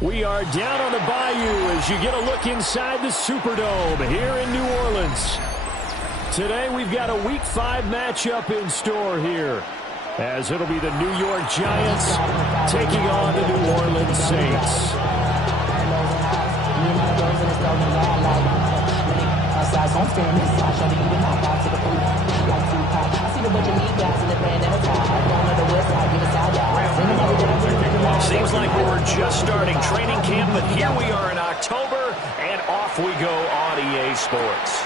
We are down on the bayou as you get a look inside the Superdome here in New Orleans. Today we've got a Week 5 matchup in store here, as it'll be the New York Giants taking on the New Orleans Saints. Seems like we're just starting training camp, but here we are in October, and off we go on EA Sports.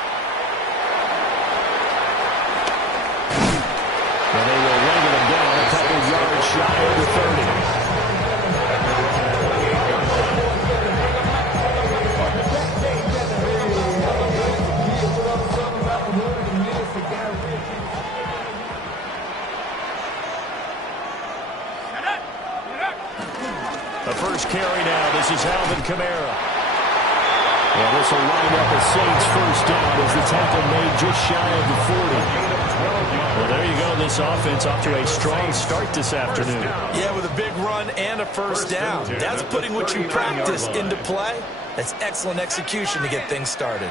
And they will wrangle him down a couple yards shy of the 30. The first carry now. This is Alvin Kamara. Well, this will line up a Saints first down as the tackle made just shy of the 40. Well, there you go. This offense off to a strong start this afternoon. Yeah, with a big run and a first down. That's putting what you practice into play. That's excellent execution to get things started.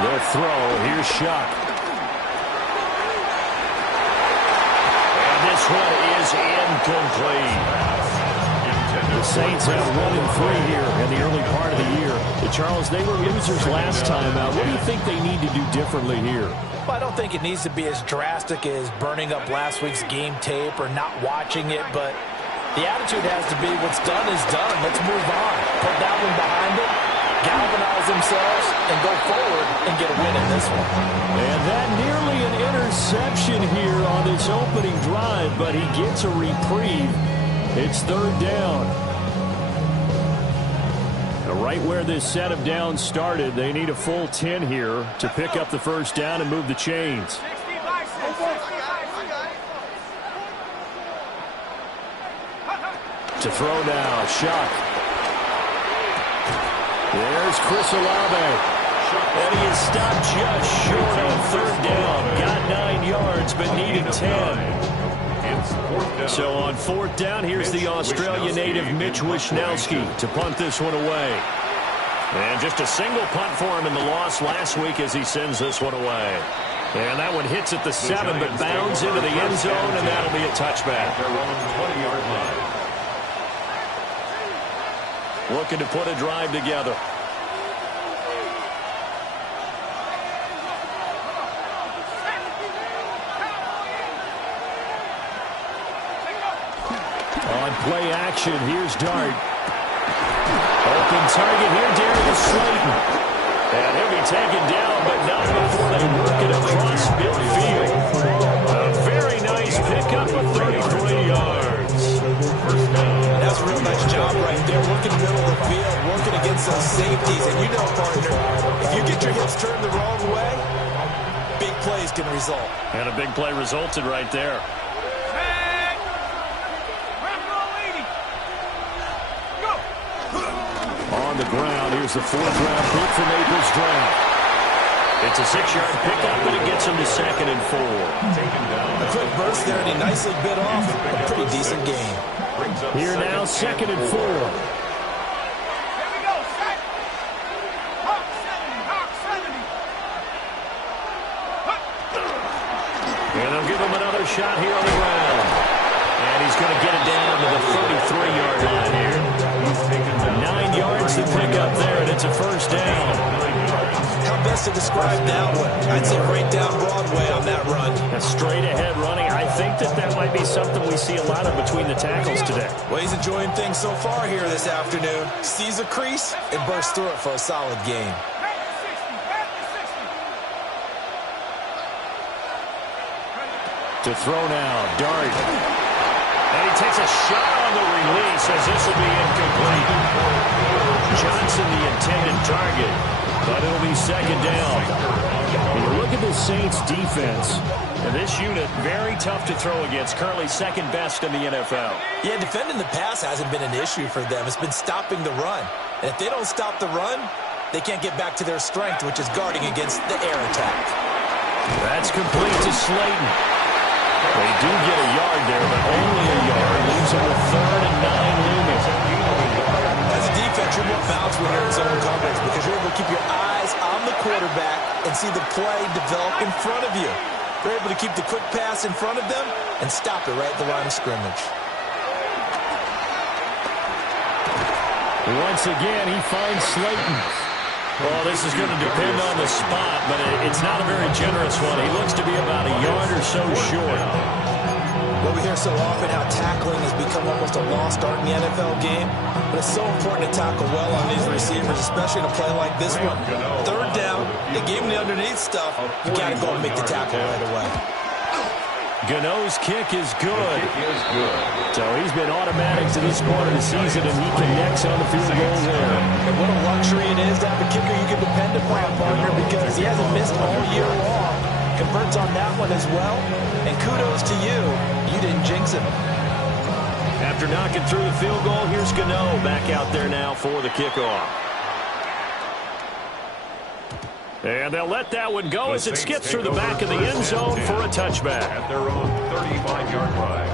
The throw. Here's Shock. And this one is incomplete. The Saints have 1-3 here in the early part of the year. Charles, they were losers last time out. What do you think they need to do differently here? Well, I don't think it needs to be as drastic as burning up last week's game tape or not watching it, but the attitude has to be what's done is done. Let's move on. Put that one behind them, galvanize themselves, and go forward and get a win in this one. And that nearly an interception here on this opening drive, but he gets a reprieve. It's third down. Right where this set of downs started, they need a full 10 here to pick up the first down and move the chains. To throw now, Shock. There's Chris Olave. And he is stopped just short on third down. Got 9 yards, but needed 10. So on fourth down, here's the Australia native Mitch Wishnowsky to punt this one away. And just a single punt for him in the loss last week as he sends this one away. And that one hits at the 7, but bounds into the end zone, and that'll be a touchback. Looking to put a drive together. On play action, here's Dart. Open target here, Darius Slayton. And he'll be taken down, but not before they work it across midfield. A very nice pickup of 33 yards. That's a real nice job right there, working the middle of the field, working against those safeties. And you know, partner, if you get your hips turned the wrong way, big plays can result. And a big play resulted right there. On the ground, here's the 4th-round pick for Naples draft. It's a 6-yard pickup, but it gets him to 2nd and 4. A quick burst there, and he nicely bit off a pretty decent gain. Here now, 2nd and 4. And they'll give him another shot here on the ground. And he's going to get it down to the 33-yard line here. 9 yards to pick up there, and it's a first down. How best to describe that one? I'd say right down Broadway on that run. A straight-ahead running. I think that might be something we see a lot of between the tackles today. Well, he's enjoying things so far here this afternoon. Sees a crease and bursts through it for a solid gain. To throw now, Dart. And he takes a shot on the release as this will be incomplete. Johnson the intended target, but it'll be 2nd down. When you look at the Saints defense, and this unit very tough to throw against, currently 2nd best in the NFL. Yeah, defending the pass hasn't been an issue for them. It's been stopping the run. And if they don't stop the run, they can't get back to their strength, which is guarding against the air attack. That's complete to Slayton. They do get a yard there, but only a yard. Leaves them with 3rd and 9 looming. see the play develop in front of you. They're able to keep the quick pass in front of them and stop it right at the line of scrimmage. Once again, he finds Slayton. Well, this is going to depend on the spot, but it's not a very generous one. He looks to be about a yard or so short. Well, we hear so often how tackling has become almost a lost art in the NFL game, but it's so important to tackle well on these receivers, especially in a play like this one. Third down, they gave him the underneath stuff. You got to go and make the tackle right away. Gano's kick is good. So he's been automatic to this part of the season, and he connects on the field goal there. And what a luxury it is to have a kicker you can depend upon, partner, because he hasn't missed all year long. Converts on that one as well. And kudos to you. You didn't jinx him. After knocking through the field goal, here's Gano back out there now for the kickoff. And they'll let that one go as it skips through the back of the end zone for a touchback. At their own 35-yard line.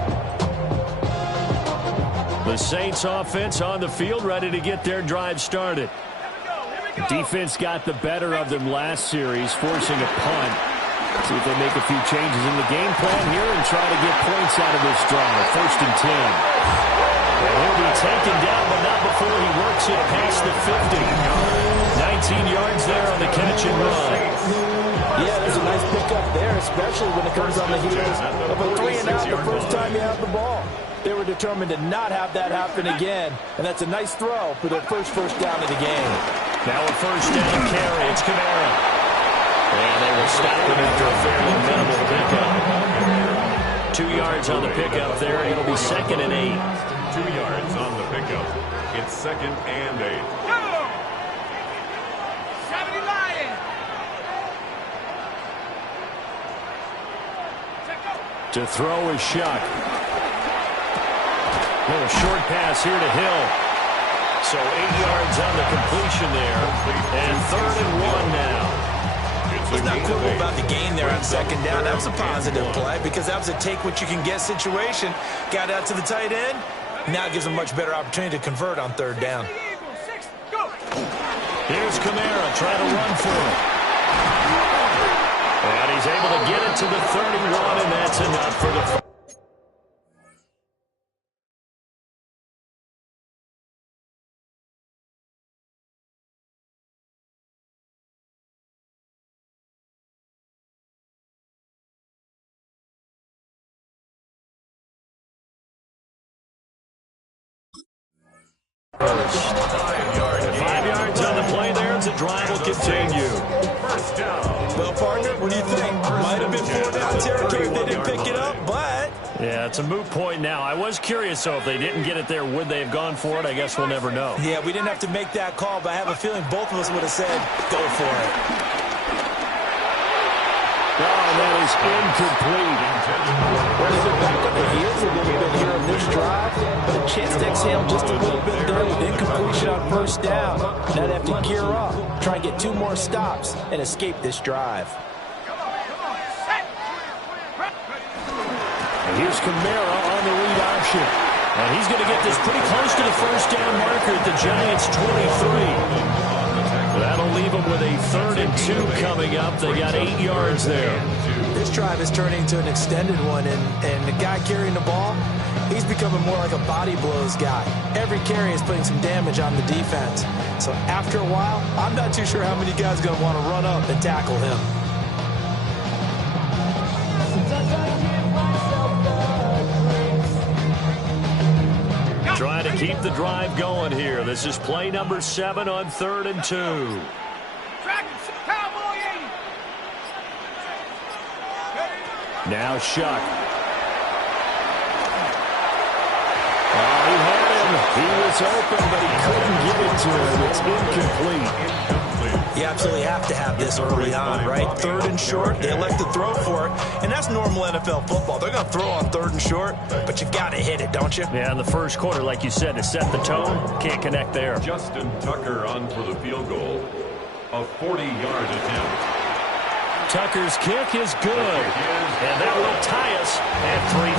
The Saints offense on the field, ready to get their drive started. Defense got the better of them last series, forcing a punt. See if they make a few changes in the game plan here and try to get points out of this drive. 1st and 10. And he'll be taken down, but not before he works it past the 50. 19 yards there on the catch and run. Yeah, that's a nice pickup there, especially when it comes on the heels of a 3-and-out the first time you have the ball. They were determined to not have that happen again, and that's a nice throw for their first down of the game. Now a 1st down carry. It's Kamara. And they will stop him after a fairly minimal pickup. 2 yards on the pickup there. It'll be 2nd and 8. 2 yards on the pickup. It's 2nd and 8. To throw is Shuck. Little short pass here to Hill. So 8 yards on the completion there. And 3rd and 1 now. He's not cool about the gain there on 2nd down. That was a positive play because that was a take-what-you-can-get situation. Got out to the tight end. Now it gives him a much better opportunity to convert on 3rd down. Here's Kamara trying to run for it. And he's able to get it to the 31, and that's enough for the... Five yards on the play there as the drive will continue. First down. Well, partner, what do you think? Might have been 4-down territory if they didn't pick it up, but... Yeah, it's a moot point now. I was curious, so if they didn't get it there, would they have gone for it? I guess we'll never know. Yeah, we didn't have to make that call, but I have a feeling both of us would have said, go for it. Oh, that is incomplete. Well, they've been back on the heels a little bit here on this drive, but a chance to exhale just a little bit there with incompletion on 1st down. Now they have to gear up, try and get 2 more stops, and escape this drive. And here's Kamara on the read option. And he's going to get this pretty close to the 1st down marker at the Giants' 23. That'll leave them with a 3rd and 2 coming up. They got 8 yards there. This drive is turning into an extended one, and the guy carrying the ball, he's becoming more like a body blows guy. Every carry is putting some damage on the defense. So after a while, I'm not too sure how many guys are going to want to run up and tackle him. Trying to keep the drive going here. This is play number 7 on 3rd and 2. Now Shuck. Oh, he had him. He was open, but he couldn't get it to him. It's incomplete. You absolutely have to have this early on, right? 3rd and short, they elect to throw for it, and that's normal NFL football. They're going to throw on 3rd and short, but you got to hit it, don't you? Yeah, in the first quarter, like you said, to set the tone, can't connect there. Justin Tucker on for the field goal. A 40-yard attempt. Tucker's kick is good, and that will tie us at 3-3.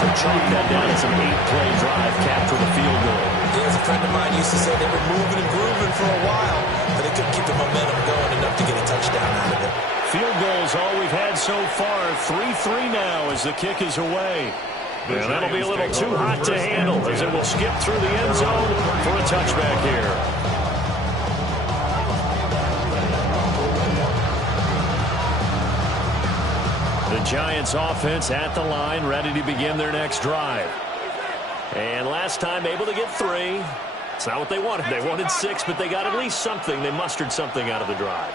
So chalk that down as an 8-play drive, capture the field goal. is. A friend of mine used to say they've been moving and grooving for a while, but they couldn't keep the momentum going enough to get a touchdown out of it. Field goals all we've had so far. 3-3 now as the kick is away. And that'll be a little too hot to handle as it will skip through the end zone for a touchback here. The Giants offense at the line, ready to begin their next drive. And last time able to get 3. It's not what they wanted. They wanted 6, but they got at least something. They mustered something out of the drive.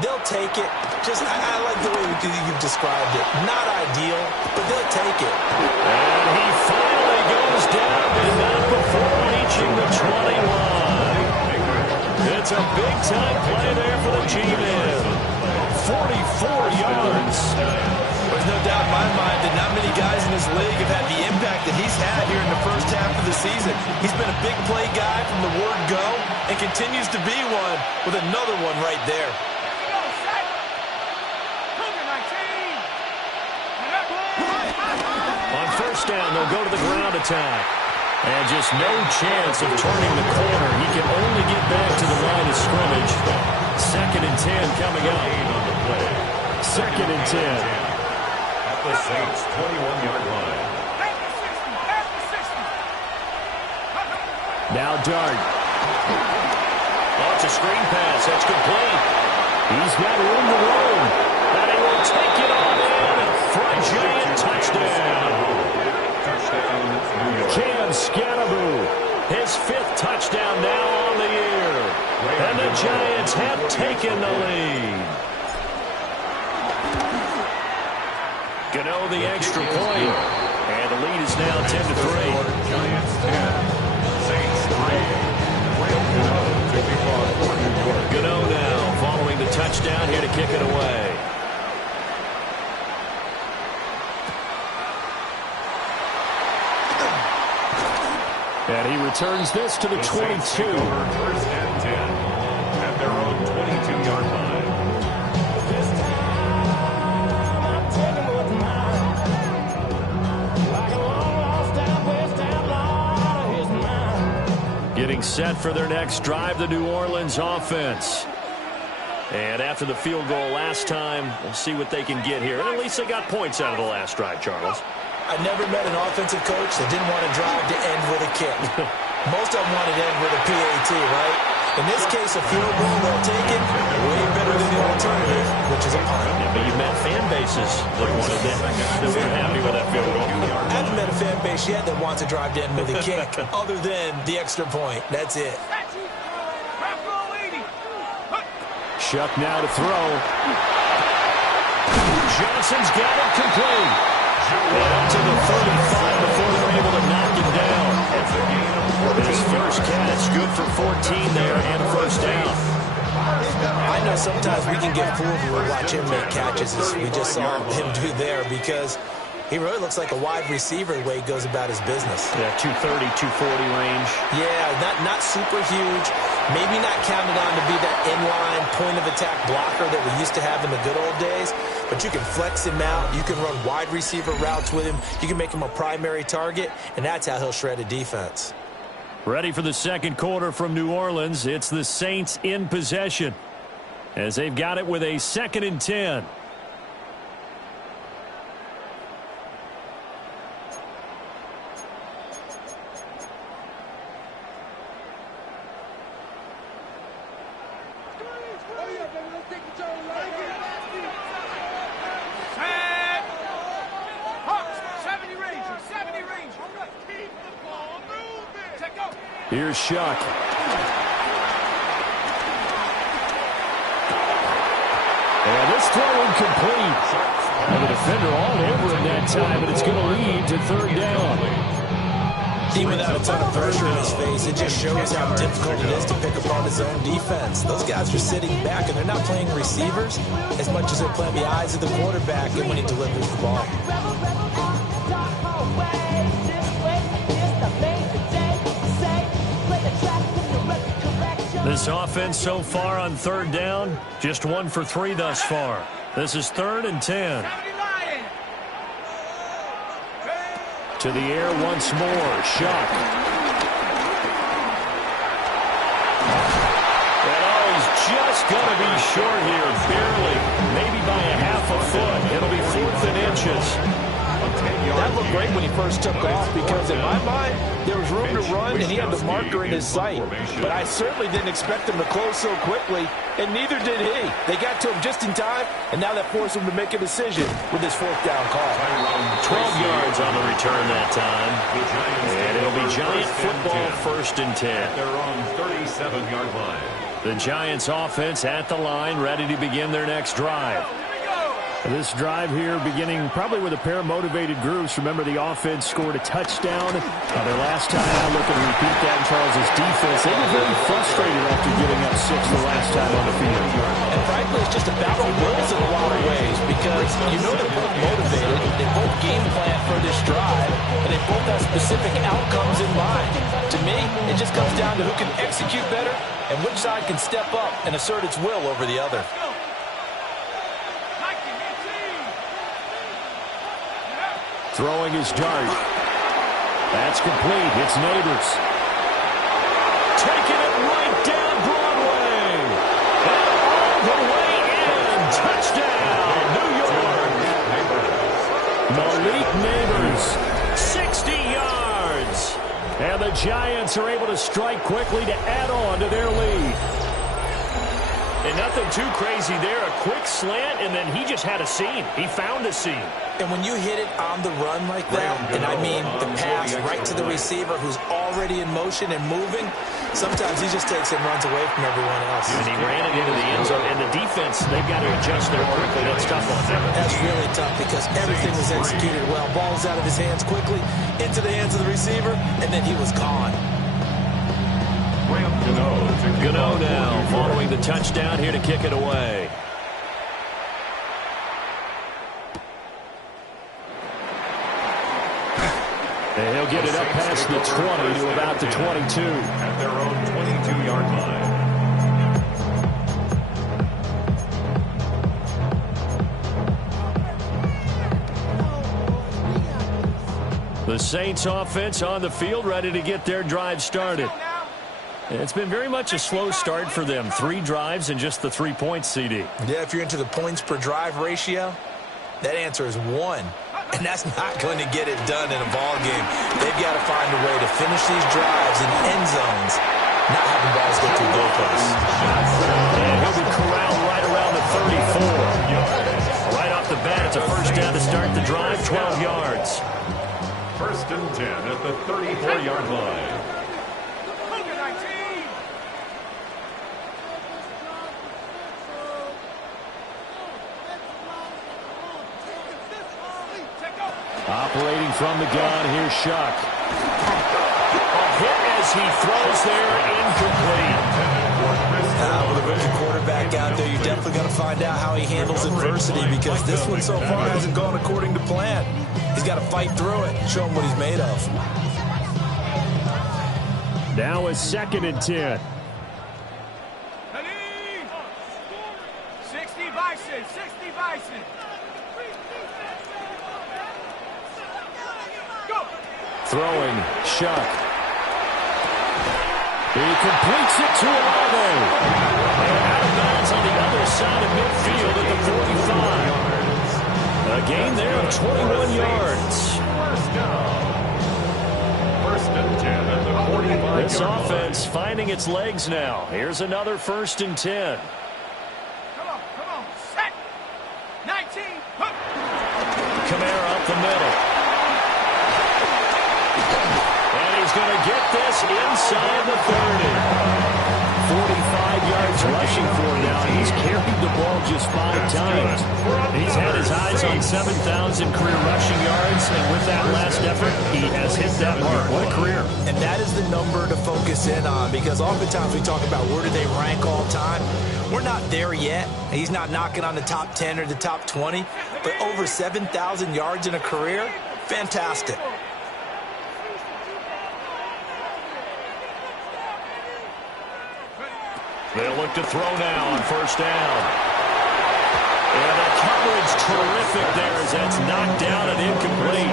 They'll take it. I like the way you've described it. Not ideal, but they'll take it. And he finally goes down, but not before reaching the 20 line. It's a big-time play there for the G-Men. 44 yards. There's no doubt in my mind that not many guys in this league have had the impact that he's had here in the first half of the season. He's been a big play guy from the word go and continues to be one with another one right there. On first down, they'll go to the ground attack. And just no chance of turning the corner. He can only get back to the line of scrimmage. 2nd and 10 coming up. 2nd and 10. At the Saints' 21-yard line. Now Dart. Oh, it's a screen pass. That's complete. He's got room to roam. And he will take it on in for a giant touchdown. Cam Scannaboo, his 5th touchdown now on the year. And the Giants have taken the lead. Gano the extra point. And the lead is now 10-3. Giants 10. Saints 3. Gano now following the touchdown here to kick it away. And he returns this to the 22. 1st and 10 at their own 22-yard line. Getting set for their next drive, the New Orleans offense. And after the field goal last time, we'll see what they can get here. And at least they got points out of the last drive, Charles. I never met an offensive coach that didn't want to drive to end with a kick. Most of them wanted to end with a PAT, right? In this case, a field goal, they'll take it. Way better than the alternative, which is a punt. Yeah, but you met fan bases that wanted that were happy with that field goal. I haven't met a fan base yet that wants to drive to end with a kick, other than the extra point. That's it. Shuck now to throw. Johnson's got it complete. And up to the 35 before they're able to knock him down. His first catch, good for 14 there and a first down. I know sometimes we can get fooled when we watch him make catches, as we just saw him do there, because he really looks like a wide receiver the way he goes about his business. Yeah, 230, 240 range. Yeah, not super huge. Maybe not counted on to be that inline point-of-attack blocker that we used to have in the good old days. But you can flex him out. You can run wide receiver routes with him. You can make him a primary target, and that's how he'll shred a defense. Ready for the second quarter from New Orleans. It's the Saints in possession as they've got it with a 2nd and 10. Here's Shuck. And this throw incomplete. And the defender all over him that time, but it's going to lead to 3rd down. Even without a ton of pressure in his face, it just shows how difficult it is to pick apart his own defense. Those guys are sitting back, and they're not playing receivers as much as they're playing the eyes of the quarterback and when he delivers the ball. This offense so far on 3rd down, just 1 for 3 thus far. This is 3rd and 10. To the air once more. Shuck. just going to be short here, barely, maybe by a half a foot. It'll be 4th and inches. That looked great when he first took off because in my mind, there was room to run and he had the marker in his sight. But I certainly didn't expect him to close so quickly, and neither did he. They got to him just in time, and now that forced him to make a decision with his 4th down call. 12 yards on the return that time. And it'll be Giant football, 1st and 10. They're on 37-yard line. The Giants offense at the line, ready to begin their next drive. This drive here beginning probably with a pair of motivated groups. Remember, the offense scored a touchdown. Their last time out, looking to repeat that in Charles' defense. They were very frustrated after giving up 6 the last time on the field. And frankly, it's just a battle of wills in a lot of ways because you know they're both motivated. They both game plan for this drive, and they both have specific outcomes in mind. To me, it just comes down to who can execute better and which side can step up and assert its will over the other. Throwing his dart. That's complete. It's Neighbors. Taking it right down Broadway. And all the way in. Touchdown, New York. Malik Neighbors, 60 yards. And the Giants are able to strike quickly to add on to their lead. And nothing too crazy there. A quick slant, and then he just had a seam. He found a seam. And when you hit it on the run like that, and I mean the pass right to the receiver who's already in motion and moving, sometimes he just takes and runs away from everyone else. And he ran it into the end zone. And the defense, they've got to adjust there quickly. That's tough on them. That's really tough because everything was executed well. Ball's out of his hands quickly, into the hands of the receiver, and then he was gone. Gano now following the touchdown here to kick it away. And he'll get it up past the 20 to about the 22. At their own 22-yard line. The Saints offense on the field, ready to get their drive started. It's been very much a slow start for them. 3 drives and just the 3 points, CD. Yeah, if you're into the points per drive ratio, that answer is 1. And that's not going to get it done in a ball game. They've got to find a way to finish these drives in end zones, not having balls go through goalposts. And he'll be corralled right around the 34. Right off the bat, it's a first down to start the drive, 12 yards. 1st and 10 at the 34-yard line. Operating from the gun, here's Shuck. A hit as he throws there, incomplete. With a rookie quarterback out there, you're definitely going to find out how he handles adversity because this one so far hasn't gone according to plan. He's got to fight through it, show him what he's made of. Now a 2nd and 10. 60 Bison, 60 Bison. Throwing, Shuck. He completes it to Olave. And out of bounds on the other side of midfield at the 45. A gain there of 21 yards. First and 10 at the 45. This offense finding its legs now. Here's another 1st and 10. Come on, set. 19, hook. Kamara up the middle. He's going to get this inside the 30. 45 yards rushing for him now. He's carried the ball just 5 times. He's had his eyes on 7,000 career rushing yards, and with that last effort, he has hit that mark. What a career. And that is the number to focus in on because oftentimes we talk about where do they rank all time. We're not there yet. He's not knocking on the top 10 or the top 20, but over 7,000 yards in a career, fantastic. They'll look to throw now on 1st down. And the coverage terrific there as that's knocked down and incomplete.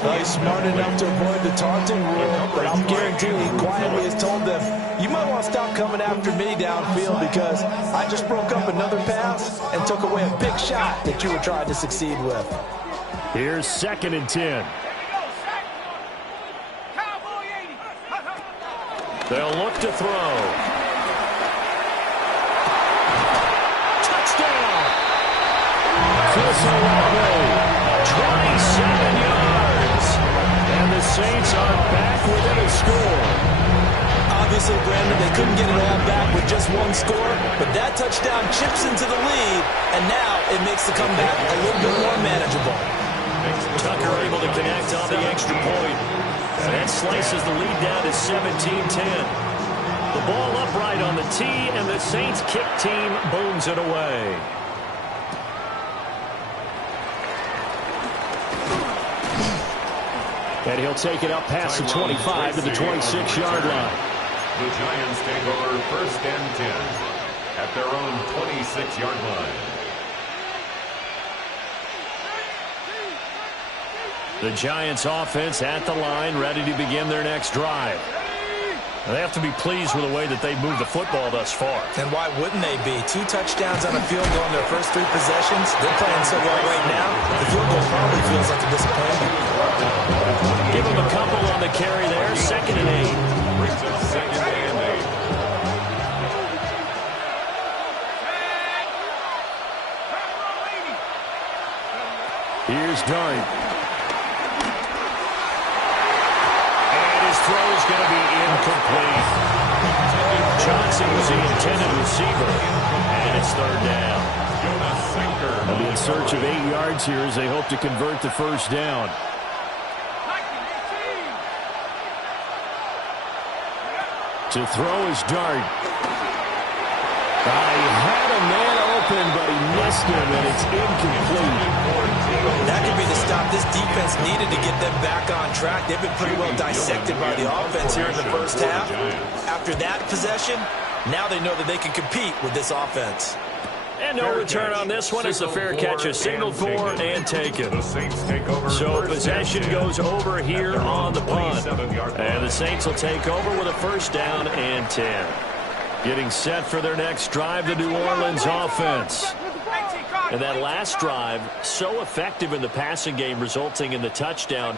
Well, He's smart enough to avoid the taunting rule, but I'm guaranteeing he quietly has told them, you might want to stop coming after me downfield because I just broke up another pass and took away a big shot that you were trying to succeed with. Here's 2nd and 10. They'll look to throw. Touchdown! Chris Olave, 27 yards. And the Saints are back within a score. Obviously, Brandon, they couldn't get it all back with just one score, but that touchdown chips into the lead, and now it makes the comeback a little bit more manageable. Tucker able to connect on the extra point. And that slices the lead down to 17-10. The ball upright on the tee, and the Saints kick team booms it away. And he'll take it up past the 25 to the 26-yard line. The Giants take over 1st and 10 at their own 26-yard line. The Giants offense at the line, ready to begin their next drive. They have to be pleased with the way that they've moved the football thus far. And why wouldn't they be? 2 touchdowns on a field goal in their first 3 possessions. They're playing so well right now, the field goal probably feels like a disappointment. Give them a couple on the carry there. 2nd and 8. Brings it 2nd and 8. Here's Dart. Throw is going to be incomplete. Johnson was the intended receiver, and it's 3rd down. They'll be in search of 8 yards here as they hope to convert the first down. To throw is Dart. He had a man open, but he missed him, and it's incomplete. That could be the stop this defense needed to get them back on track. They've been pretty well dissected by the offense here in the first half. After that possession, now they know that they can compete with this offense. And no return on this one. It's a fair catch, a signaled for and taken. So possession goes over here on the punt. And the Saints will take over with a 1st down and 10. Getting set for their next drive, the New Orleans offense. And that last drive, so effective in the passing game, resulting in the touchdown.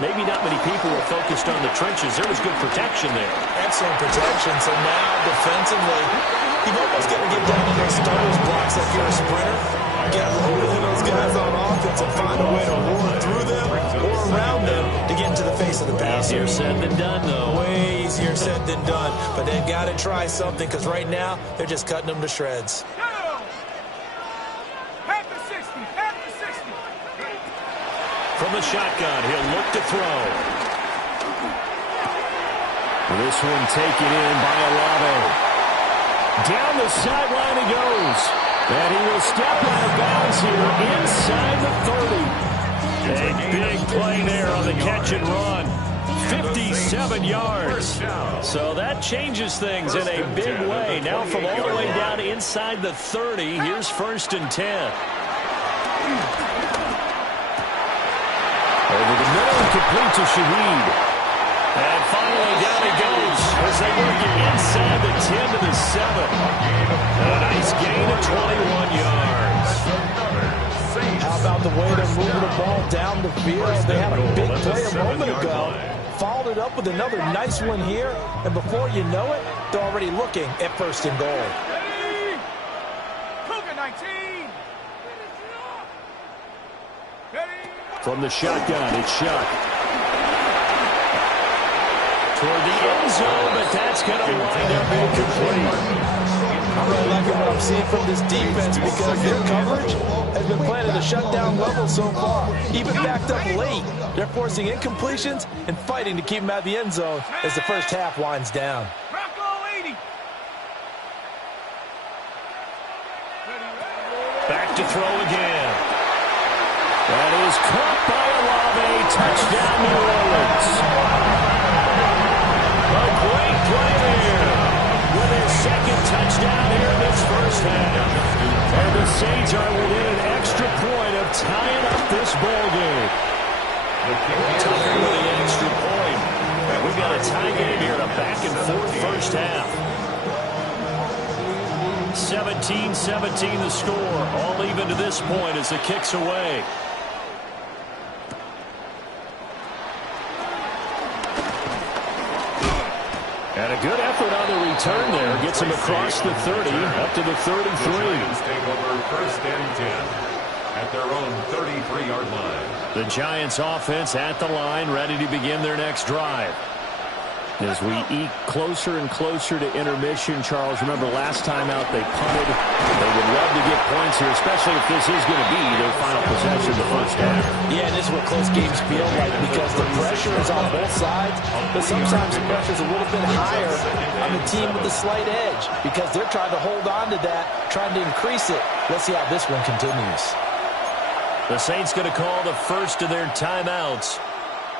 Maybe not many people were focused on the trenches. There was good protection there. Excellent protection. So now, defensively, you've almost got to get down to those starters blocks like you're a sprinter. Get over those guys on offense and find a way to roar through them or around them to get into the face of the passer. Easier said than done, though. Way easier said than done. But they've got to try something because right now, they're just cutting them to shreds. From the shotgun, he'll look to throw. This one taken in by Olave. Down the sideline he goes. And he will step out of bounds here inside the 30. A big play there on the catch and run. 57 yards. So that changes things in a big way. Now from all the way down inside the 30, here's 1st and 10. Over the middle, complete to Shaheed. And finally down he goes as they work it inside the 10 to the 7. A nice gain of 21 yards. How about the way they're moving the ball down the field? They had a big play a moment ago. Followed it up with another nice one here. And before you know it, they're already looking at 1st and goal. From the shotgun, it's Shuck. Toward the end zone, but that's going to wind up incomplete. I'm really liking what I'm seeing from this defense because their coverage has been playing at a shutdown level so far. Even backed up late, they're forcing incompletions and fighting to keep them out of the end zone as the first half winds down. Back to throw again. That is caught by Olave. Touchdown, New Orleans. A great play there with his 2nd touchdown here in this first half. And the Saints are within an extra point of tying up this ball game. Tucker with the extra point. And we've got a tie game here in a back-and-forth first half. 17-17 the score. All even to this point as the kick's away. And a good effort on the return there. Gets him across the 30, up to the 33. The Giants take over first and 10 at their own 33-yard line. The Giants offense at the line, ready to begin their next drive. As we eke closer and closer to intermission, Charles, remember last time out they punted. They would love to get points here, especially if this is going to be their final possession of the first half. Yeah, and this is what close games feel like because the pressure is on both sides, but sometimes the pressure is a little bit higher on the team with the slight edge because they're trying to hold on to that, trying to increase it. Let's see how this one continues. The Saints going to call the first of their timeouts.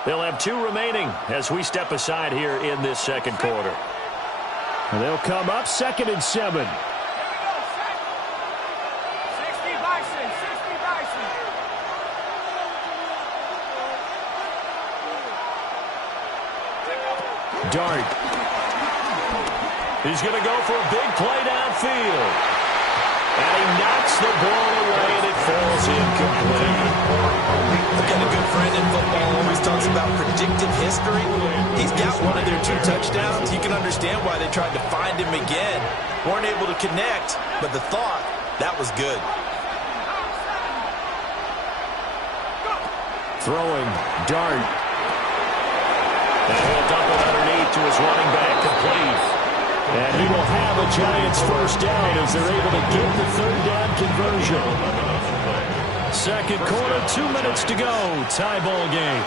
They'll have 2 remaining as we step aside here in this second quarter. And they'll come up 2nd and 7. 60 Bison, 60 Bison. Dart. He's going to go for a big play downfield. And he knocks the ball away, and it falls incomplete. I've got a good friend in football always talks about predictive history. He's got one of their 2 touchdowns. You can understand why they tried to find him again. Weren't able to connect, but the thought, that was good. Throwing, Dart. And he'll dump it underneath to his running back, complete. And he will have a Giants first down as they're able to get the 3rd down conversion. Second quarter, 2 minutes to go. Tie ball game.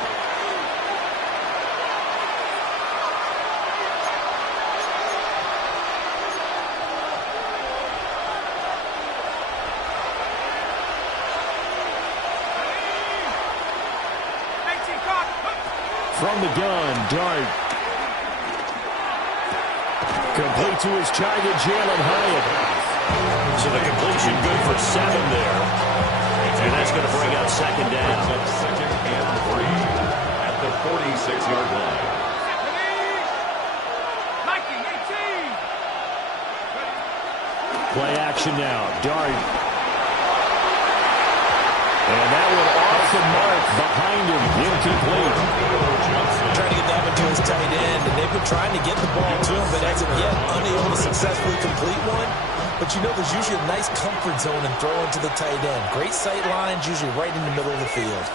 From the gun, Dart. Complete to his target, Jalen Hyatt. So the completion good for 7 there. And that's going to bring up 2nd down. 2nd and 3 at the 46-yard line. Play action now. Dart. And that one off the mark behind him. Incomplete. Trying to get that one to his tight end, and they've been trying to get the ball to him, but as of yet, unable to successfully complete one. But you know there's usually a nice comfort zone in throwing to the tight end. Great sight lines, usually right in the middle of the field.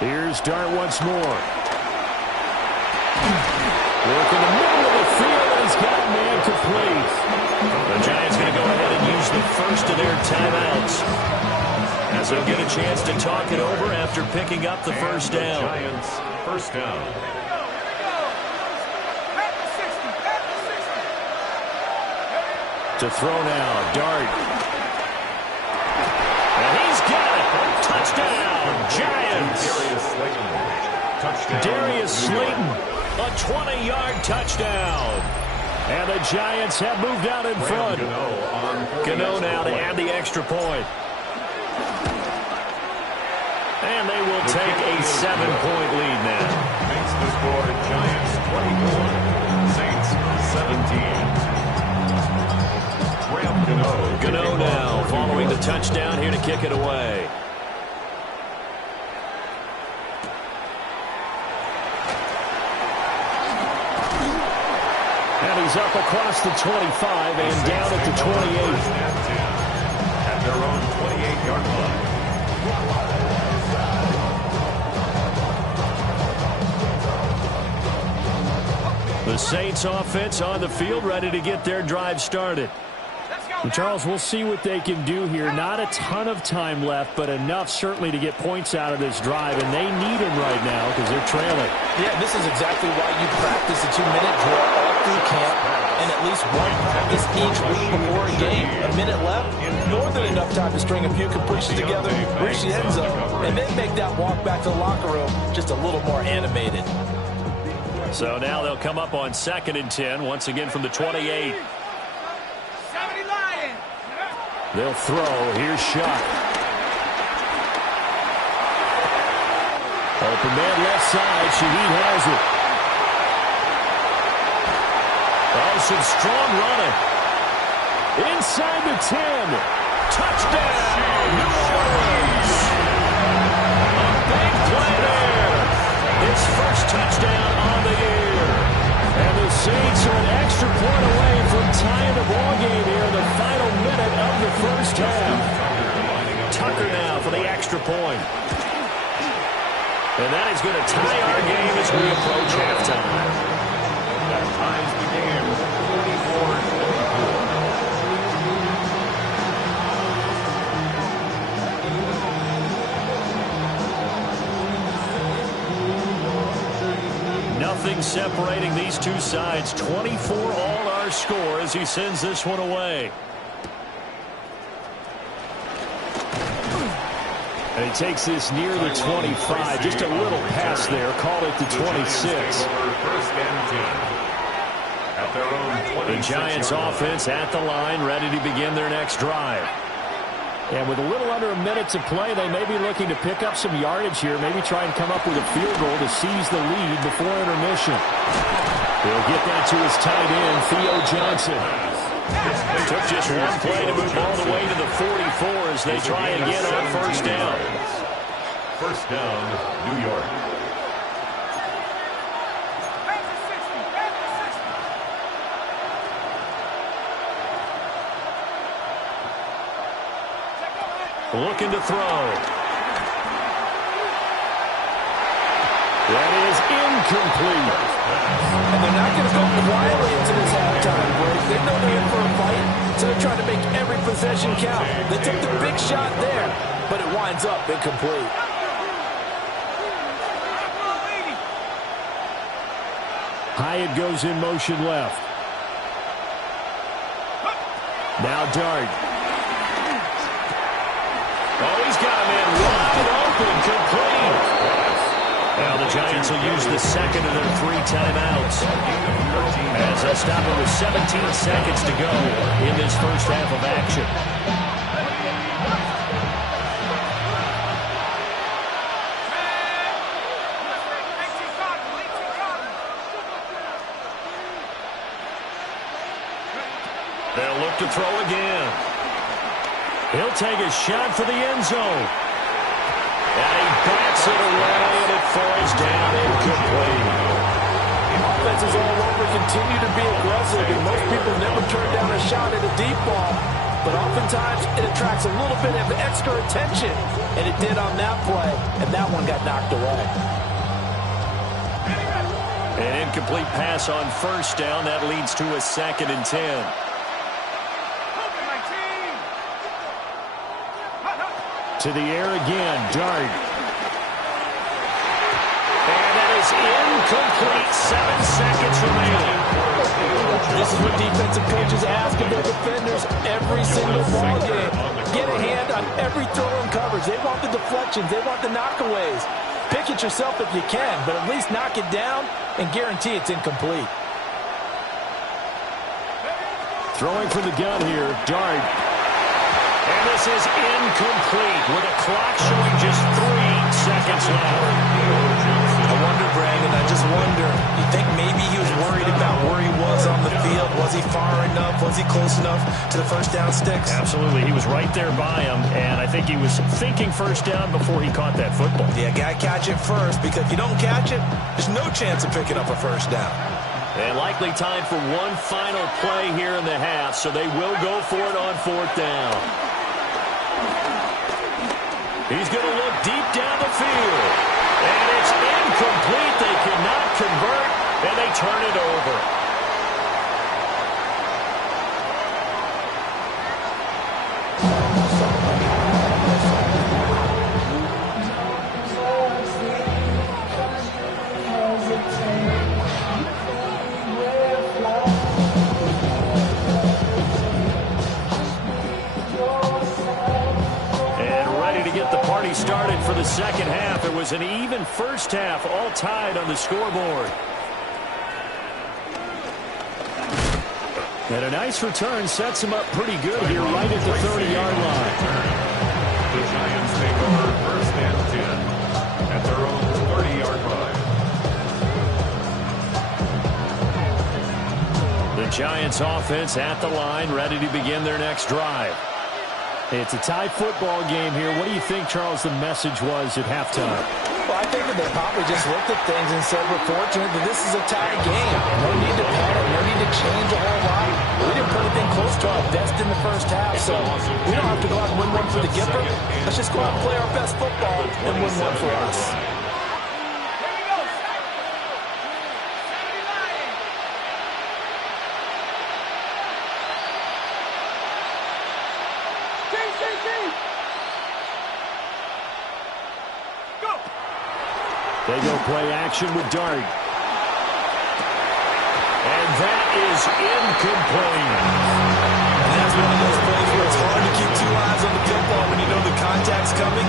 Here's Dart once more. Work in the middle of the field, and he's got a man complete. The Giants going to go ahead and use the first of their timeouts, as they'll get a chance to talk it over after picking up the first down. Giants first down. To throw now, Dart. And he's got it. Touchdown, Giants. Darius Slayton, a 20-yard touchdown. And the Giants have moved out in front. Gano now to add the extra point. And they will take a 7-point lead now. Makes the score Giants 21, Saints 17. Gano now following the touchdown here to kick it away. And he's up across the 25 and down at the 28. At their own 28-yard line. The Saints offense on the field, ready to get their drive started. And Charles, we'll see what they can do here. Not a ton of time left, but enough certainly to get points out of this drive, and they need them right now because they're trailing. Yeah, this is exactly why you practice a 2-minute drill all through camp, and at least one practice each week before a game. A minute left, more than enough time to string a few completions together, reach the end zone, and then make that walk back to the locker room just a little more animated. So now they'll come up on 2nd and 10, once again from the 28. They'll throw. Here's Shuck. Open man left side. Shaheed has it. Oh, some strong running. Inside the 10. Touchdown, New Orleans. A big play there. His first touchdown on the year. And the Saints are an extra point away from tying the ball game here in the final minute of the first half. Tucker now for the extra point. And that is going to tie our game as we approach halftime. That ties the game 44-24. Nothing separating these two sides. 24 all our score as he sends this one away. And he takes this near the 25. Just a little pass there. Called it the 26. The Giants offense at the line, ready to begin their next drive. And with a little under a minute to play, they may be looking to pick up some yardage here. Maybe try and come up with a field goal to seize the lead before intermission. He'll get that to his tight end, Theo Johnson. Took just one play to move all the way to the 44 as they try again on first down. First down, New York. Looking to throw. That is incomplete. And they're not going to go quietly into this halftime break. They know they're in for a fight, so they're trying to make every possession count. They took the big shot there, but it winds up incomplete. Hyatt goes in motion left. Now Dart. Oh, he's got him in wide open, complete. Now the Giants will use the second of their 3 timeouts. As they stop it with 17 seconds to go in this first half of action. They'll look to throw again. He'll take a shot for the end zone. And he backs it away, and it falls down incomplete. Offenses all over continue to be aggressive, and most people never turn down a shot at a deep ball. But oftentimes, it attracts a little bit of extra attention, and it did on that play, and that one got knocked away. An incomplete pass on first down. That leads to a 2nd and 10. To the air again, Dart. And that is incomplete. 7 seconds remaining. This is what defensive coaches ask of their defenders every single ball game. Get a hand on every throw and coverage. They want the deflections. They want the knockaways. Pick it yourself if you can, but at least knock it down and guarantee it's incomplete. Throwing from the gun here, Dart. And this is incomplete with a clock showing just 3 seconds left. I wonder, Brandon, I just wonder, you think maybe he was worried about where he was on the field? Was he far enough? Was he close enough to the first down sticks? Absolutely. He was right there by him, and I think he was thinking first down before he caught that football. Yeah, got to catch it first, because if you don't catch it, there's no chance of picking up a first down. And likely time for one final play here in the half, so they will go for it on 4th down. He's going to look deep down the field. And it's incomplete. They cannot convert, and they turn it over. Started for the second half. It was an even first half, all tied on the scoreboard. And a nice return sets him up pretty good here right at the 30-yard line. The Giants take over 1st and 10 at their own Giants offense at the line, ready to begin their next drive. It's a tie football game here. What do you think, Charles, the message was at halftime? Well, I think that they probably just looked at things and said, we're fortunate that this is a tie game. No need to panic, no need to change a whole lot. We didn't put anything close to our best in the first half, so we don't have to go out and win one for the Gipper. Let's just go out and play our best football and win one for us. They go play action with Dart. And that is incomplete. And that's one of those plays where it's hard to keep two eyes on the football when you know the contact's coming,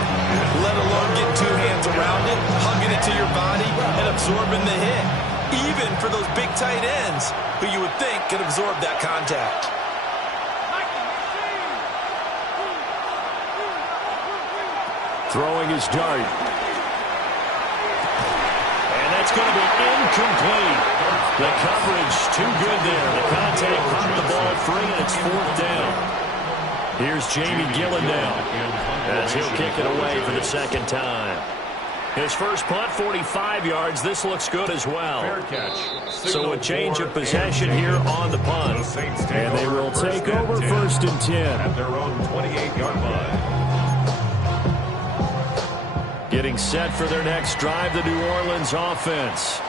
let alone getting two hands around it, hugging it to your body, and absorbing the hit. Even for those big tight ends who you would think could absorb that contact. Throwing his Dart. It's going to be incomplete. The coverage too good there. The contact popped the ball free, and it's 4th down. Here's Jamie Gillen now as he'll kick it away for the second time. His first punt, 45 yards. This looks good as well. So a change of possession here on the punt. And they will take over 1st and 10. At their own 28-yard line. Getting set for their next drive, the New Orleans offense.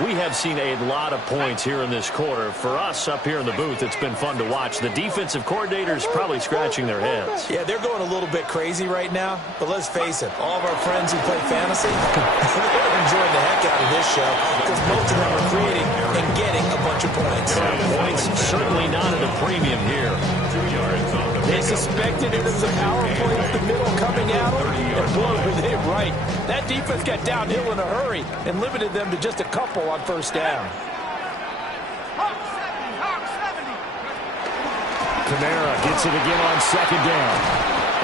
We have seen a lot of points here in this quarter. For us up here in the booth, it's been fun to watch. The defensive coordinators probably scratching their heads. Yeah, they're going a little bit crazy right now. But let's face it, all of our friends who play fantasy, they're enjoying the heck out of this show because most of them are creating and getting a bunch of points. Points certainly not at a premium here. 2 yards on the They suspected it was a power play up the middle coming at them, and boy, were they right. That defense got downhill in a hurry and limited them to just a couple on 1st down. Kamara gets it again on 2nd down.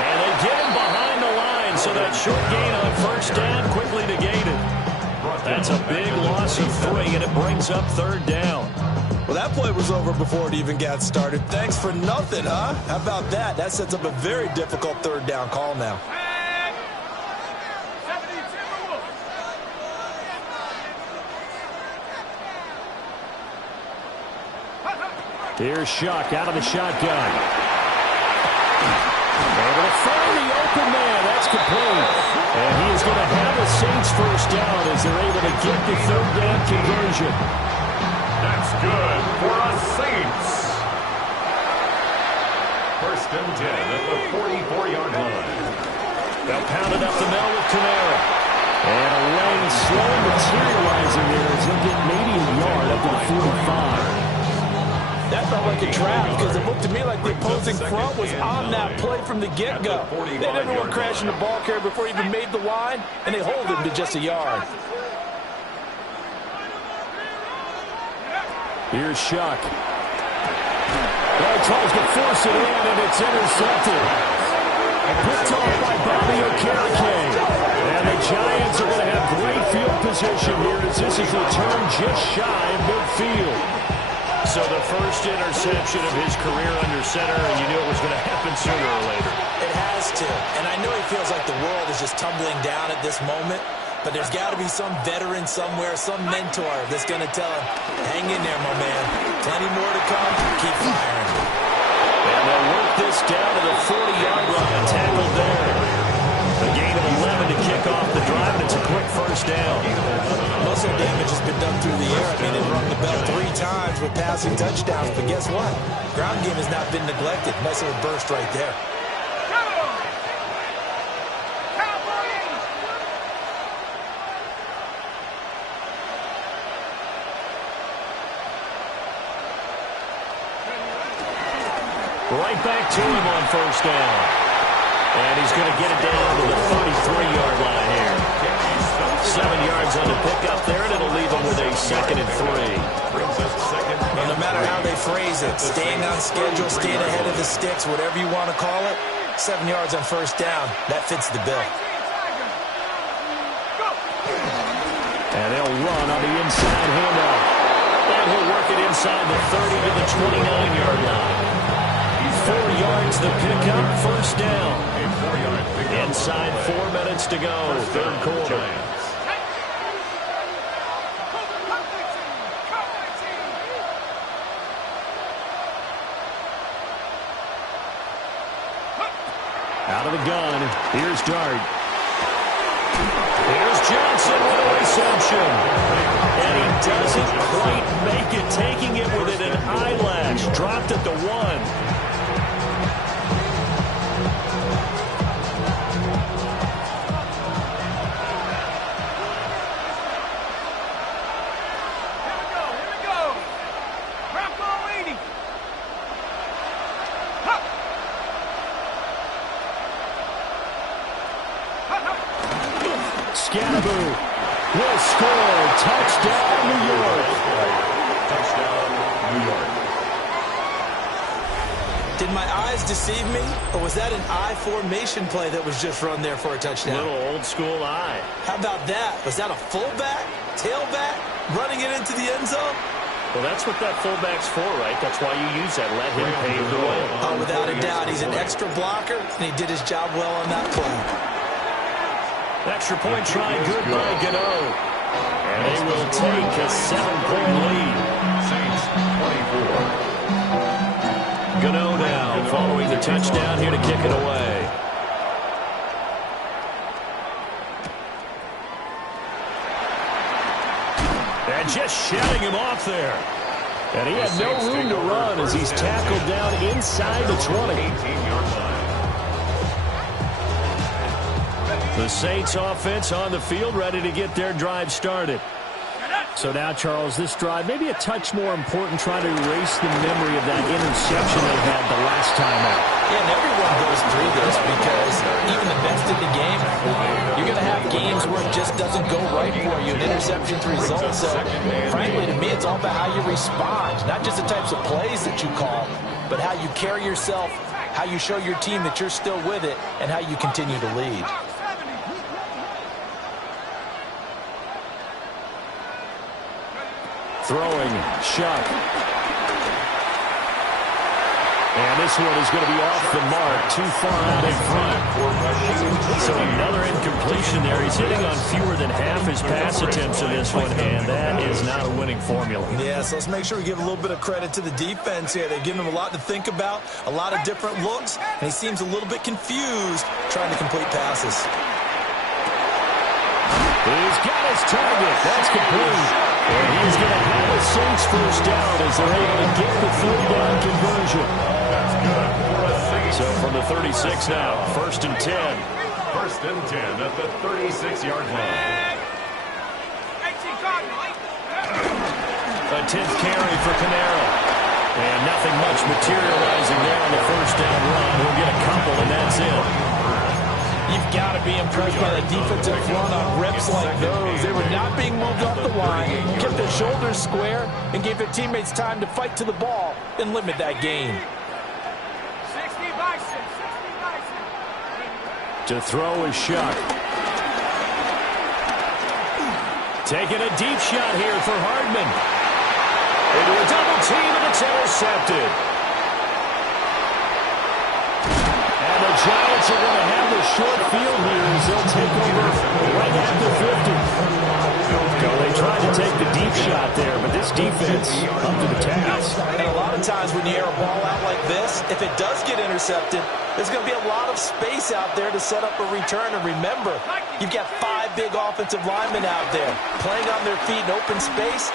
And they get him behind the line, so that short gain on 1st down quickly negated. That's a big loss of 3, and it brings up 3rd down. Well, that play was over before it even got started. Thanks for nothing, huh? How about that? That sets up a very difficult 3rd down call now. Here's Shuck out of the shotgun. Able to find the open man. That's complete. And he is going to have a Saints 1st down as they're able to get the 3rd down conversion. That's good for us Saints. 1st and 10 at the 44-yard line. They'll pound it up the middle with Kamara. And a lane slow materializing there as he'll get maybe a yard up to the 45. That felt like a trap because it looked to me like the opposing front was on that play from the get-go. They had everyone crashing the ball carrier before he even made the line, and they hold him to just a yard. Here's Shuck. Well, he tries to force it in, and it's intercepted. Picked off by Bobby Okereke. And the Giants are going to have great field position here as this is returned just shy of midfield. So the first interception of his career under center, and you knew it was going to happen sooner or later. It has to. And I know he feels like the world is just tumbling down at this moment. But there's got to be some veteran somewhere, some mentor that's going to tell him, hang in there, my man. Plenty more to come. Keep firing. And they'll work this down to the 40-yard line. Tackled there. A gain of 11 to kick off the drive, and it's a quick 1st down. Muscle damage has been done through the air. I mean, they've rung the bell 3 times with passing touchdowns. But guess what? Ground game has not been neglected. Nice little burst right there. Right back to him on 1st down. And he's going to get it down to the 33-yard line here. 7 yards on the pickup there, and it'll leave him with a 2nd and 3. Well, no matter how they phrase it, staying on schedule, staying ahead of the sticks, whatever you want to call it, 7 yards on 1st down, that fits the bill. And they'll run on the inside handoff. And he'll work it inside the 30 to the 29-yard line. 4 yards the pickup, first down. Inside 4 minutes to go, third quarter. Out of the gun, here's Dart. Here's Johnson with a reception. And he doesn't quite make it, taking it within an eyelash. Dropped at the 1. Scannaboo will score. Touchdown, New York. Touchdown, New York. Did my eyes deceive me, or was that an I formation play that was just run there for a touchdown? Little old school eye. How about that? Was that a fullback, tailback, running it into the end zone? Well, that's what that fullback's for, right? That's why you use that. Let him pave the way. Oh, without a doubt. He's an extra blocker, and he did his job well on that play. Extra point try, good by Gano. And they will take a 7-point lead. Saints 24. Gano now following the touchdown here to kick it away. And just shutting him off there. And he had no room to run as he's tackled down inside the 20. 18-yard line. The Saints offense on the field, ready to get their drive started. So now, Charles, this drive, maybe a touch more important, trying to erase the memory of that interception they had the last time out. Yeah, and everyone goes through this because even the best in the game, you're going to have games where it just doesn't go right for you, and interceptions result. So, frankly, to me, it's all about how you respond, not just the types of plays that you call, but how you carry yourself, how you show your team that you're still with it, and how you continue to lead. Throwing, Shuck. And this one is going to be off the mark, too far out in front. So another incompletion there. He's hitting on fewer than half his pass attempts in this one, and that is not a winning formula. Yeah, so let's make sure we give a little bit of credit to the defense here. They're giving him a lot to think about, a lot of different looks, and he seems a little bit confused trying to complete passes. He's got his target. That's complete. And he's going to have a Saints first down as they're able to get the third down conversion. That's good for a Saints. So from the 36 now, 1st and 10. 1st and 10 at the 36-yard line. A 10th carry for Pinero. And nothing much materializing there on the first down run. We'll get a couple, and that's it. You've got to be impressed by the defensive front on reps like those. They were not being moved off the line, kept their shoulders square, and gave their teammates time to fight to the ball and limit that gain. 60 Bison, 60 Bison. To throw is Shuck. Taking a deep shot here for Hardman. Into a double team, and it's intercepted. The Giants are going to have the short field here as they'll take over right at the 50. They tried to take the deep shot there, but this defense up to the task. And a lot of times when you air a ball out like this, if it does get intercepted, there's going to be a lot of space out there to set up a return. And remember, you've got 5 big offensive linemen out there playing on their feet in open space.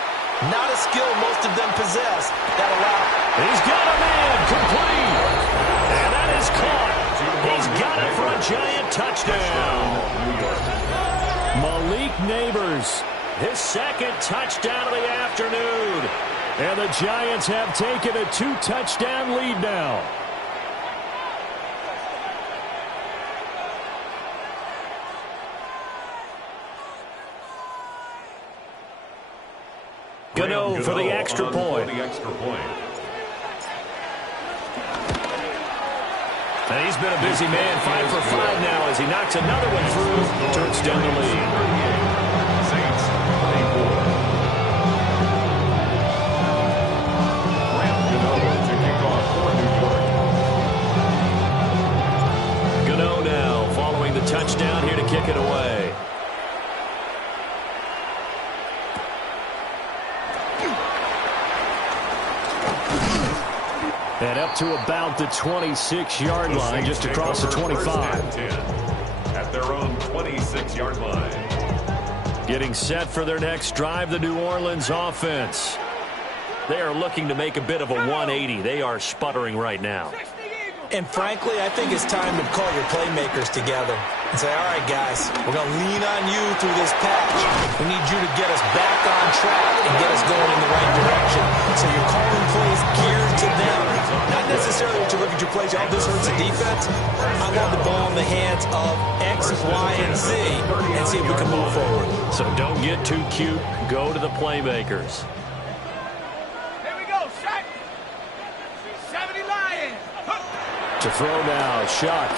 Not a skill most of them possess. That allow. He's got a man complete. And that is caught. He's got it for a Giant touchdown. Malik Neighbors, his second touchdown of the afternoon. And the Giants have taken a 2-touchdown lead now. Gano for the extra point. And he's been a busy man, 5 for 5 now as he knocks another one through, turns down the lead. Saints 24. And up to about the 26-yard line, just across the 25. At their own 26-yard line. Getting set for their next drive, the New Orleans offense. They are looking to make a bit of a 180. They are sputtering right now. And frankly, I think it's time to call your playmakers together and say, all right, guys, we're going to lean on you through this patch. We need you to get us back on track and get us going in the right direction. So you're calling plays geared to them. Not necessarily to look at your plays, oh, this hurts the defense. I want the ball in the hands of X, Y, and Z and see if we can move forward. So don't get too cute. Go to the playmakers. To throw now, Shuck.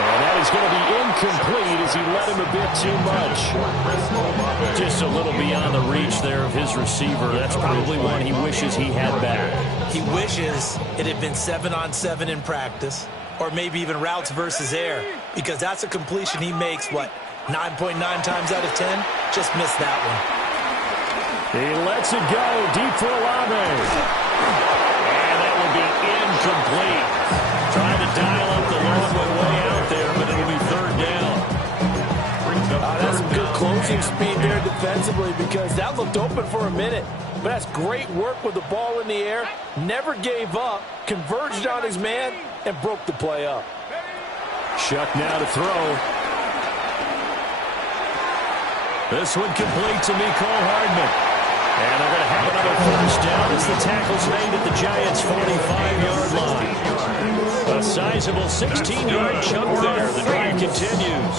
And that is going to be incomplete as he let him a bit too much. Just a little beyond the reach there of his receiver. That's probably one he wishes he had back. He wishes it had been 7-on-7 in practice, or maybe even routes versus air, because that's a completion he makes, 9.9 times out of 10? Just missed that one. He lets it go deep for Olave. Incomplete. Trying to dial up the long way out there, but it'll be third down. That's some good closing speed there defensively because that looked open for a minute. But that's great work with the ball in the air. Never gave up, converged on his man, and broke the play up. Shuck now to throw. This one complete to Mecole Hardman. And they're going to have another first down as the tackle's made at the Giants' 45-yard line. A sizable 16-yard chunk there. The drive continues.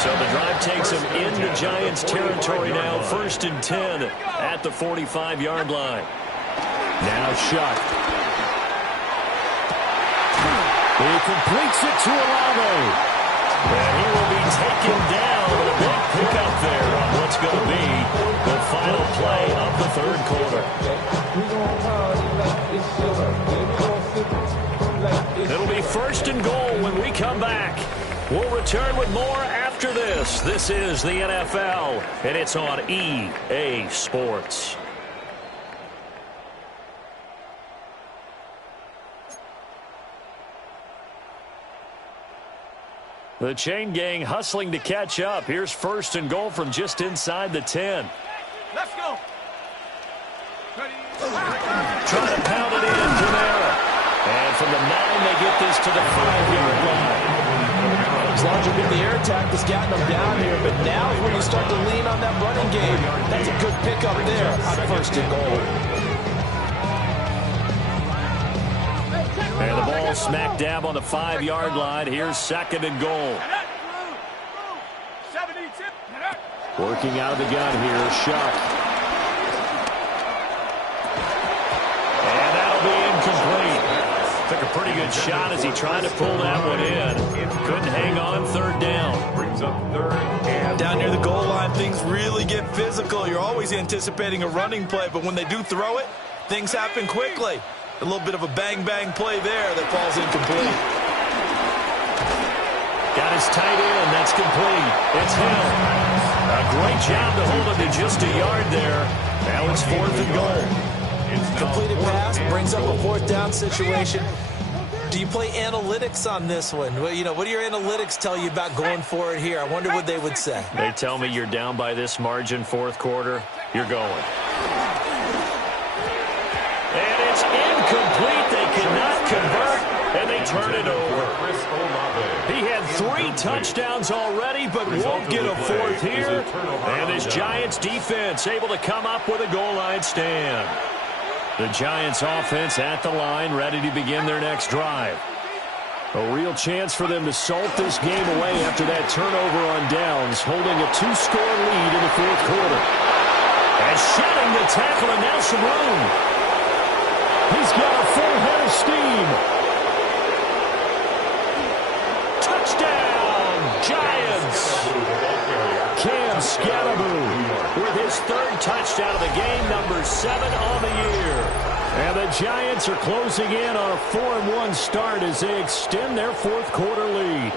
So the drive takes them into Giants territory now. 1st and 10 at the 45-yard line. Now Shuck. He completes it to Olave. And he will be taken down with a big pickup there on what's going to be the final play of the third quarter. It'll be 1st and goal when we come back. We'll return with more after this. This is the NFL, and it's on EA Sports. The chain gang hustling to catch up. Here's 1st and goal from just inside the 10. Let's go. Trying to pound it in, Kamara. And from the 9, they get this to the 5-yard line. As long as you've been the air attack that's gotten them down here, but now is when you start to lean on that running game. That's a good pickup there on 1st and goal. And the ball smack dab on the 5-yard line. Here's 2nd and goal. Working out of the gun here, Shuck. And that'll be incomplete. Took a pretty good shot as he tried to pull that one in. Couldn't hang on. 3rd down. Brings up 3rd and down near the goal line, things really get physical. You're always anticipating a running play, but when they do throw it, things happen quickly. A little bit of a bang-bang play there that falls incomplete. Got his tight end. That's complete. It's him. A great job to hold him to just a yard there. Now it's 4th and goal. Completed pass brings up a 4th down situation. Do you play analytics on this one? Well, you know, what do your analytics tell you about going for it here? I wonder what they would say. They tell me you're down by this margin 4th quarter. You're going. And it's incomplete. They cannot convert, and they turn it over. He had 3 touchdowns already, but won't get a 4th here. And this Giants defense able to come up with a goal line stand. The Giants offense at the line, ready to begin their next drive. A real chance for them to salt this game away after that turnover on downs, holding a 2-score lead in the 4th quarter. And shedding the tackle, and now some room. He's got a full head of steam. Touchdown, Giants. Cam Scalaboo with his 3rd touchdown of the game, number 7 on the year. And the Giants are closing in on a 4-1 start as they extend their 4th quarter lead.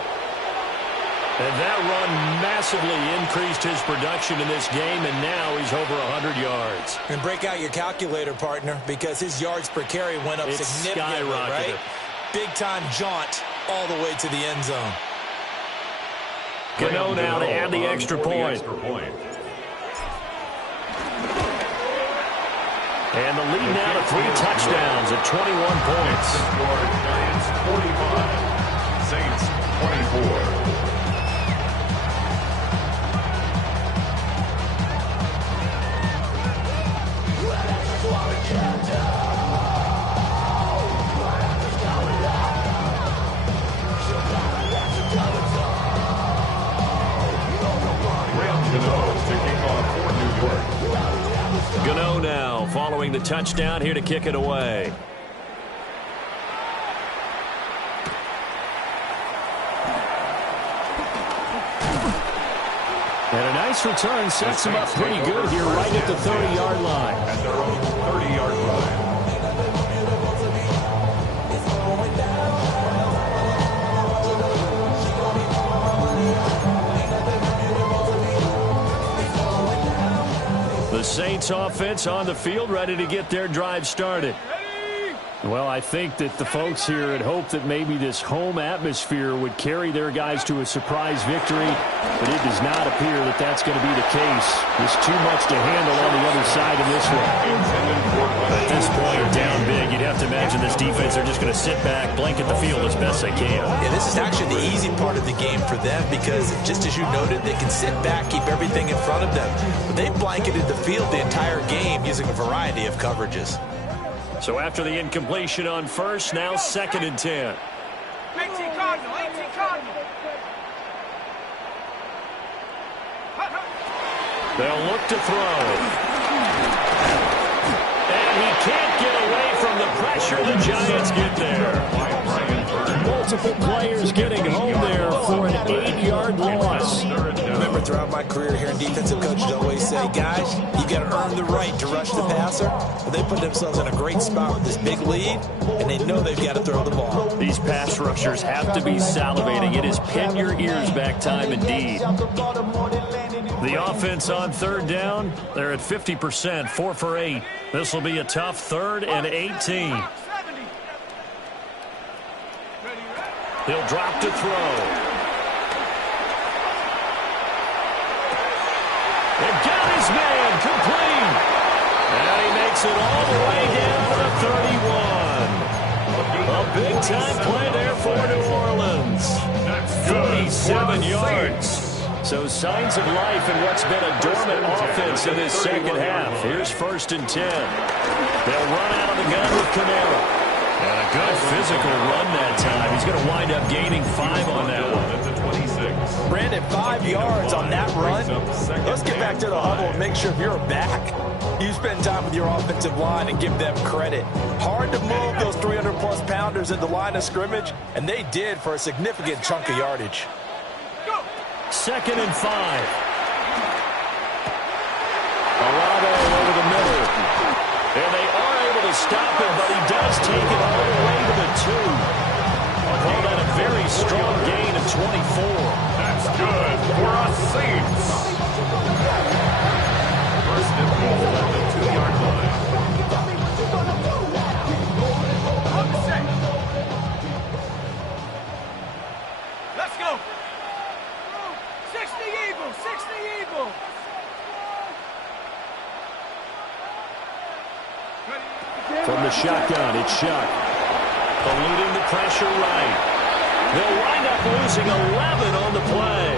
And that run massively increased his production in this game, and now he's over 100 yards. And break out your calculator, partner, because his yards per carry went up significantly, right? Big-time jaunt all the way to the end zone. Gano now to add the extra point. And the lead now to 3 touchdowns at 21 points. Giants 45, Saints 24. Gano now following the touchdown here to kick it away. And a nice return sets him up pretty good here right at the 30-yard line. At their own 30-yard line. The Saints offense on the field, ready to get their drive started. Well, I think that the folks here had hoped that maybe this home atmosphere would carry their guys to a surprise victory, but it does not appear that that's going to be the case. There's too much to handle on the other side of this one. At this point, down big, you'd have to imagine this defense are just going to sit back, blanket the field as best they can. Yeah, this is actually the easy part of the game for them because, just as you noted, they can sit back, keep everything in front of them. But they blanketed the field the entire game using a variety of coverages. So after the incompletion on first, now 2nd and 10. 18 Cardinal, 18 Cardinal. They'll look to throw. And he can't get away from the pressure. The Giants get there. Multiple players getting home there for an 8-yard loss. Remember, throughout my career here in defensive coaches always say, guys, you got to earn the right to rush the passer. But they put themselves in a great spot with this big lead, and they know they've got to throw the ball. These pass rushers have to be salivating. It is pin your ears back time indeed. The offense on 3rd down, they're at 50%, 4 for 8. This will be a tough 3rd and 18. He'll drop to throw. And got his man complete. And he makes it all the way down to the 31. A big-time play there for New Orleans. 47 yards. So signs of life in what's been a dormant offense in this second half. Here's 1st and 10. They'll run out of the gun with Kamara. And a good physical run that time. He's going to wind up gaining 5 on that one. Brandon, 5 yards on that run. Let's get back to the huddle and make sure if you're back, you spend time with your offensive line and give them credit. Hard to move those 300-plus pounders at the line of scrimmage, and they did for a significant chunk of yardage. 2nd and 5. Arado over the middle. And they are able to stop him, but he does take it all the way to the 2. I'll call that a very strong gain of 24. That's good for us Saints. 1st and goal at the 2-yard line. Let's go. 60 Eagles, 60 Eagles. From the shotgun, it's Shuck. Eluding the pressure right. They'll wind up losing 11 on the play.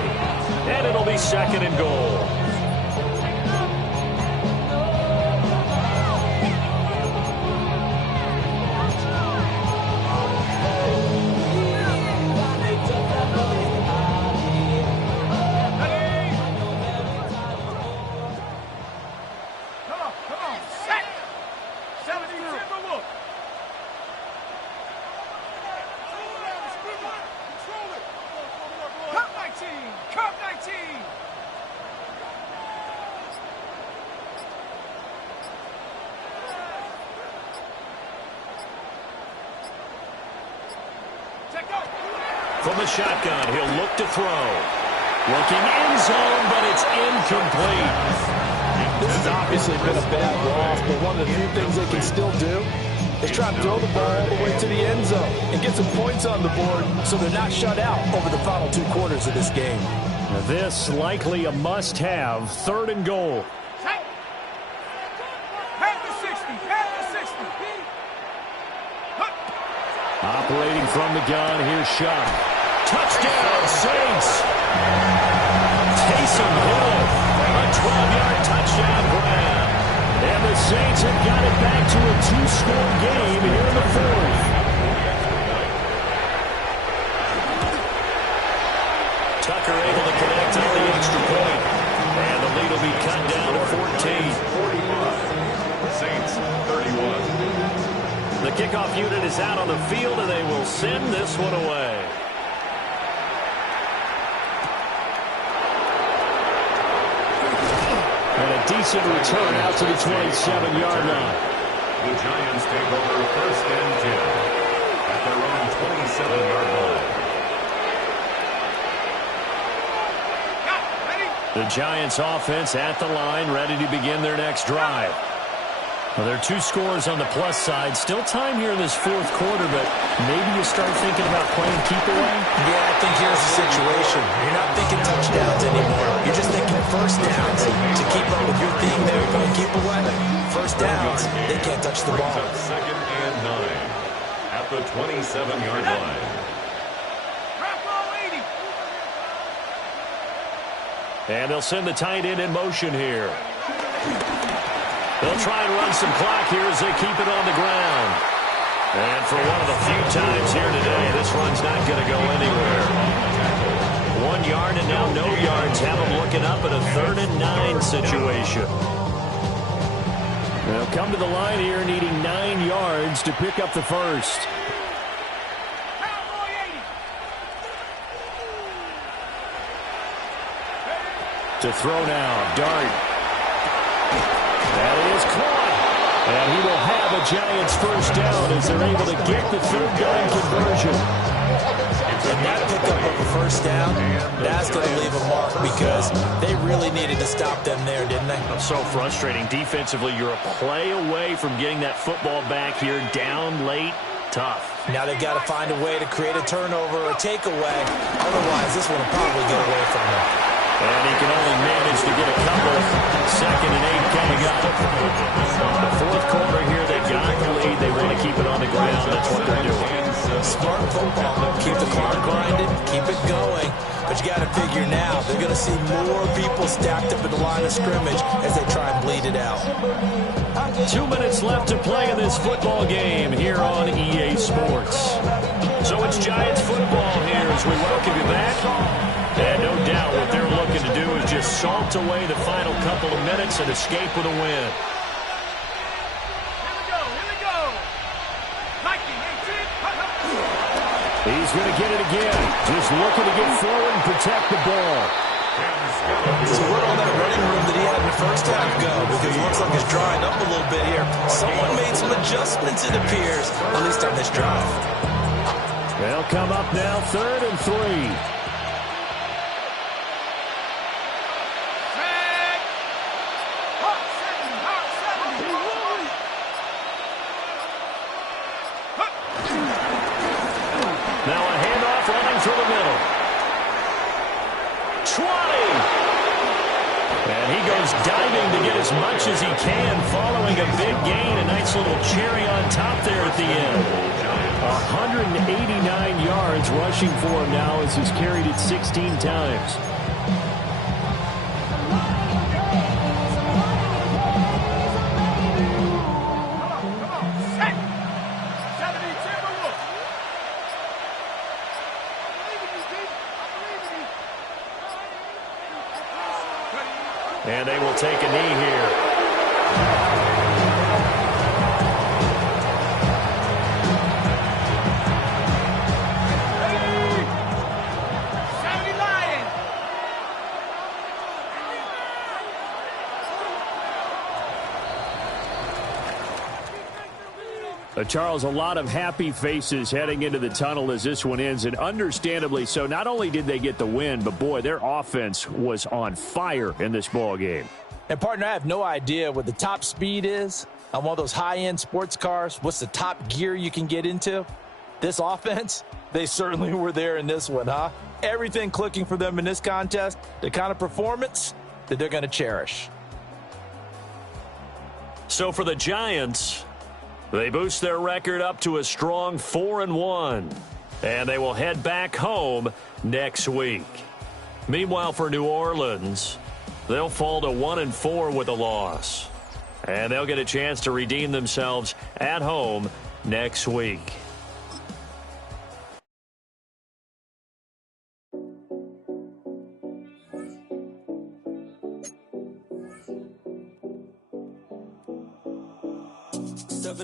And it'll be 2nd and goal. From the shotgun, he'll look to throw. Looking in zone, but it's incomplete. This has obviously been a bad loss, but one of the few things they can still do is try to throw the ball all the way to the end zone and get some points on the board so they're not shut out over the final 2 quarters of this game. Now this likely a must-have, 3rd and goal. Operating from the gun, here's Shaw. Touchdown, Saints! Taysom Hill, a 12-yard touchdown grab. And the Saints have got it back to a 2-score game here in the 4th. Tucker able to connect on the extra point. And the lead will be cut down to 14. Saints 31. The kickoff unit is out on the field, and they will send this one away. And a decent return out to the 27-yard line. The Giants take over 1st and 10 at their own 27-yard line. The Giants offense at the line, ready to begin their next drive. Well, there are 2 scores on the plus side. Still time here in this 4th quarter, but maybe you start thinking about playing keep away? Yeah, I think here's the situation. You're not thinking touchdowns anymore. You're just thinking first downs to keep up with your theme there. You're going to keep away. First downs, they can't touch the ball. 2nd and 9 at the 27-yard line. And they'll send the tight end in motion here. They'll try and run some clock here as they keep it on the ground. And for one of the few times here today, this run's not going to go anywhere. 1 yard and now no yards. Have them looking up at a 3rd and 9 situation. They'll come to the line here needing 9 yards to pick up the first. To throw now, Dart. That is caught. And he will have a Giants first down as they're able to get the 3rd down conversion. And that pickup of a first down, that's going to leave a mark because they really needed to stop them there, didn't they? So frustrating. Defensively, you're a play away from getting that football back here down late. Tough. Now they've got to find a way to create a turnover or a takeaway. Otherwise, this one will probably get away from them. And he can only manage to get a couple. 2nd and 8 coming up. The 4th quarter here, they got the lead. They want to keep it on the ground. That's what they're doing. Smart football. Keep the clock grinding. Keep it going. But you got to figure now, they're going to see more people stacked up in the line of scrimmage as they try and bleed it out. 2 minutes left to play in this football game here on EA Sports. So it's Giants football here as we welcome you back. And no doubt what they're looking to do is just salt away the final couple of minutes and escape with a win. He's going to get it again. Just looking to get forward and protect the ball. So where all that running room that he had in the first half go? Because it looks like it's drying up a little bit here. Someone made some adjustments, it appears, at least on this drive. They'll come up now, 3rd and 3. Now a handoff running through the middle. 20. And he goes diving to get as much as he can following a big gain. A nice little cherry on top there at the end. 189 yards rushing for him now as he's carried it 16 times. And they will take a knee here. Charles, a lot of happy faces heading into the tunnel as this one ends, and understandably so. Not only did they get the win, but, boy, their offense was on fire in this ball game. And, partner, I have no idea what the top speed is on one of those high-end sports cars. What's the top gear you can get into? This offense, they certainly were there in this one, huh? Everything clicking for them in this contest, the kind of performance that they're going to cherish. So for the Giants, they boost their record up to a strong 4-1, and they will head back home next week. Meanwhile, for New Orleans, they'll fall to 1-4 with a loss, and they'll get a chance to redeem themselves at home next week.